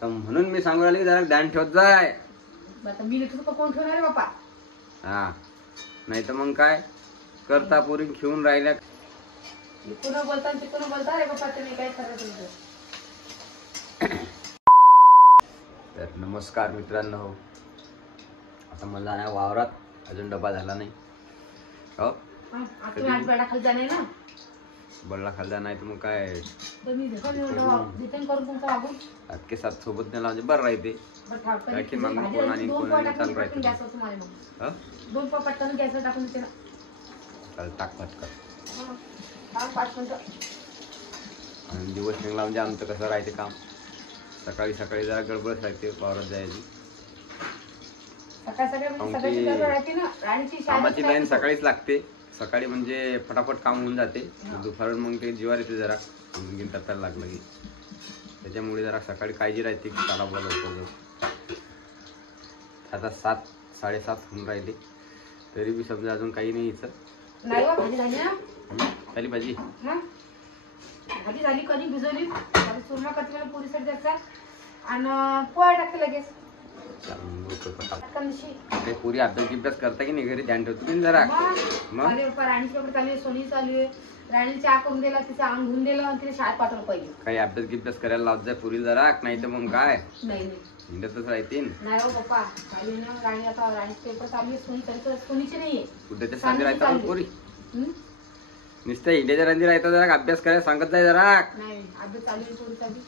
तर म्हणून मी सांगू राहिले जरा ध्यान ठेवत जाय. आता मी तुझं कोण ठेवणार आहे बापा. हा नाही तर मग काय करता पोरी घेऊन राहिल्या. इकडून बोलता तिकडून बोलता रे बापा तुम्ही काय खरं तुमचं. तर नमस्कार मित्रांनो, आता मला नाही वावरात अजून डबा झाला नाही. हो तुम्ही आज बेडा खाली जाणे ना. बल्ला खाल्ला नाही तर मग काय करून तुमचं वागून अख्खे सात सोबत नेला म्हणजे बरं राहते. आणखी मग कोण आणि कोण आणि चालू राहते. दोन पटकन गॅसवर टाकून देते ना. चल टाक पटकन. 5 मिनिटं. आणि दिवस निघला म्हणजे आमचं कसं राहते काम. सकाळी सकाळी जरा गडबड राहते वावरात जायची. कामाची लाईन सकाळीच लागते. सकाळी म्हणजे फटाफट काम होऊन जाते. दुपारून मग ते जीवार येते जरा आणखी टप्प्याला लागलं की. त्याच्यामुळे जरा सकाळी काळजी राहते की चला बोला होतो. आता 7-7:30 होऊन राहिले तरी बी समजा अजून काही नाही. इथं झाली भाजी. भाजी झाली, कधी भिजवली, चुरमा करते मला पुरीसाठी द्यायचा आणि पोळ्या टाकते लगेच. पुरी अभ्यास करता की नाही घरी ध्यान ठेवतो की जरा. राणीच्याकडे चालू आहे, सोनी चालू आहे. राणी चहा करून दिला, तिचं अंग धुवून दिलं आणि तिने शाळेत पाठवलं पाहिजे. काही अभ्यास करायला लावत जाय पुरी जरा. नाही तर मग काय नाही हिंडतच राहतील. नाही हो पप्पा चालू आहे ना. राणी आता राणीचे पेपर चालू आहे. सोनी चालू, सोनीचे नाहीये. कुठे साथी राहतात पुरी नुसतं हिंड्याच्या रांधी राहतात. जरा अभ्यास करायला सांगत जाय जरा. नाही अभ्यास चालू आहे पोरीचा बी.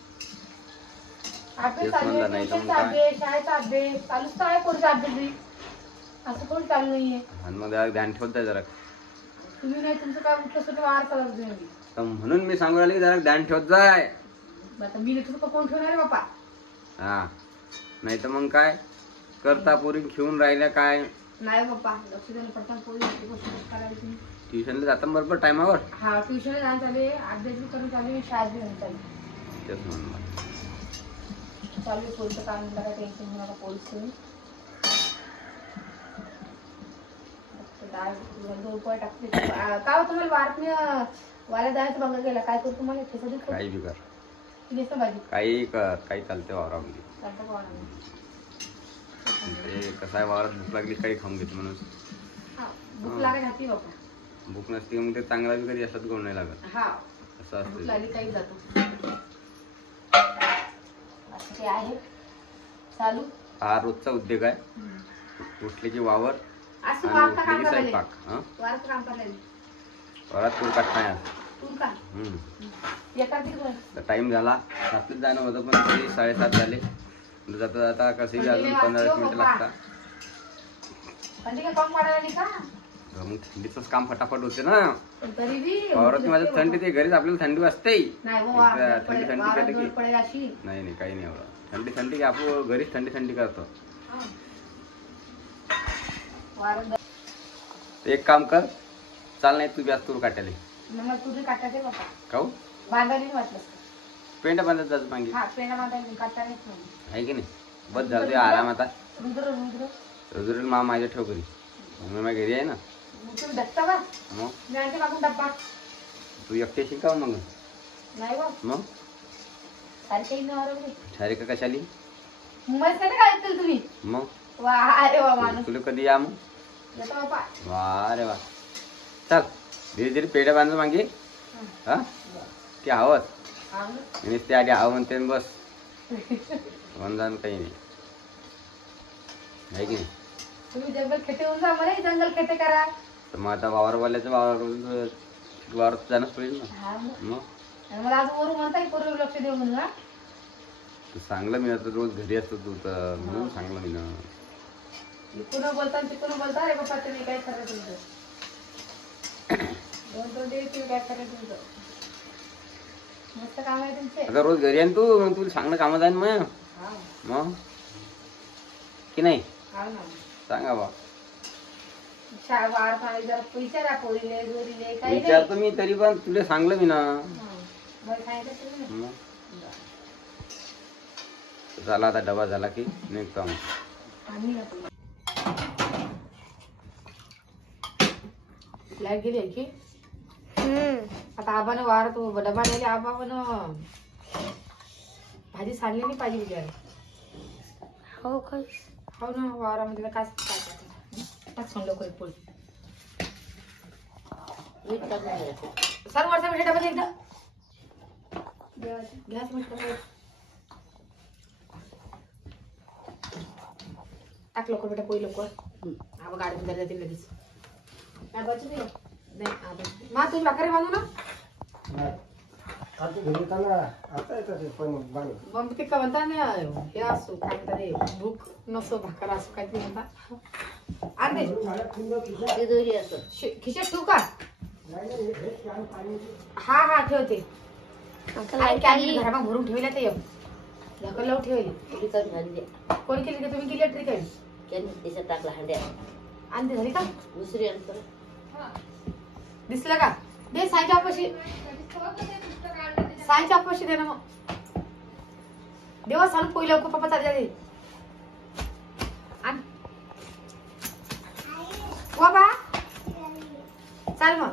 अभ्यास चालू आहे, ट्युशनचा अभ्यास, शाळेचा अभ्यास चालूच तर आहे. पोरीचा अभ्यास बी असं कोण चालू नाहीये. आणि मग ध्यान ठेवत जाय जरा. तुम्ही नाही तुमचं काय उठलं सुद्धा वार चालत नाही. तर म्हणून मी सांगू राहिले जरा ध्यान ठेवत जाय. आता मी तुझं कोण ठेवणार आहे बापा. हा नाही तर मग काय करता पोरी घेऊन राहिल्या काय. नाही बाप्पा लक्ष द्यायला पडतात. पोरी गोष्ट करायची. ट्युशनला जाता बरोबर टायमावर. हा ट्युशनला जाणं चालू, अभ्यास बी करून चालू, शाळेत बी जाणं चालू. तेच म्हणलं चालू आहे पोरीचं काम. म्हणलं काय टेन्शन घेऊ नका पोरीचं. पोळ्या टाकते का तुम्हाला वारत वाऱ्या जायचं बघा गेला काय करू तुम्हाला. काही बी कर, भाजी काही कर, काही चालते वावरामध्ये. ते कसं आहे वावरात भूक लागली काही खाऊन घेते म्हणून. भूक लागत घाती बाबा. भूक नसते मग ते चांगला बी कधी असत गोड नाही लागत. हा असं असतं. लागली काही जातो असं ते आहे चालू. हा रोजचा उद्योग आहे. उठले की वावर असं आणि स्वयंपाक. वरात तूर काटणार. टाइम झाला. सातच जाणं होतं पण तरी 7:30 झाले. जाता जाता कसे अजून 15 मिनिटं लागतात. मग थंडीच काम फटाफट होते ना. वावरात माझं थंडी ते घरीच आपल्याला थंडी वाजते. थंडी करते की नाही काही नाही एवढं. थंडी की आपण घरीच थंडी करतो. एक काम कर चाल नाही तू जास्त तूर काटायला. पेंडा बांधत जात मागे आहे की नाही. बस झालं आराम. आता रुद्र मा माझ्या ठेव घरी. माझ्या घरी आहे ना. तू एकटे शिकाव मग. मग सारिका कशाली मग तुला कधी या मग. वा रे वा. चल धीरे धीरे पेढ्या बांधू मागे. हा की हवंच नुसते आधी हवं म्हणते बस. वंदान काही नाही आहे की नाही. तुम्ही जंगल खेटे होऊन जा मला. जंगल खेटे करा तर मग आता वावरवाल्याचं वावरात जाणंच पडेल ना. मग मला आज वरून म्हणताय पूर्वी लक्ष देऊ म्हणून. चांगलं मी आता रोज घरी असतो तू तर म्हणून चांगलं मी ना. इकडून बोलता तिकडून बोलता रे बाप्पा तुम्ही काय खरं तुमचं. काय खरं तुमचं. मस्त काम आहे तुमचे. आता रोज घरी आहे तू मग तुला चांगलं काम जाईन मग की नाही. सांगा बा विचारतो मी तरी पण तुला सांगलं मी ना. झाला आता डबा झाला की निघतो. लाईट गेली की आता आबाने वार तो डबा नेले. आबा पण भाजी सांडली नाही पाहिजे बिचारी. हो काय हो ना वावरामध्ये काय टाक सांग लवकर एक पोळी. मीठ टाकून द्यायचं. सर वरचा मीठ टाकून एकदा गॅस मीठ टाकून टाक लवकर बेटा पोळी लवकर. हा बघ गाडी जाते जातील लगेच. काय बचत नाही आता मा तुझी भाकरी बांधू ना मग ते का म्हणता ना हे असो काय म्हणतात हे भूक नसो भाकर असो काय ते म्हणता. आणते ते दोरी असं खिशात ठेवू का. हा हा ठेवते. घरामध्ये भरून ठेवल्या ते झाकण लावून ठेवली. थोडी कमी झाली द्या. कोणी केली का तुम्ही केली ट्रिक आहे. त्यांनी त्याच्यात टाकला हांड्या. आणते झाली का दुसरी अंतर दिसलं का दे साईच्या आपाशी. साईच्या आपाशी दे ना मग देवा सांग पोई लवकर पप्पा चालल्या दे. आण वा बा चाल मग.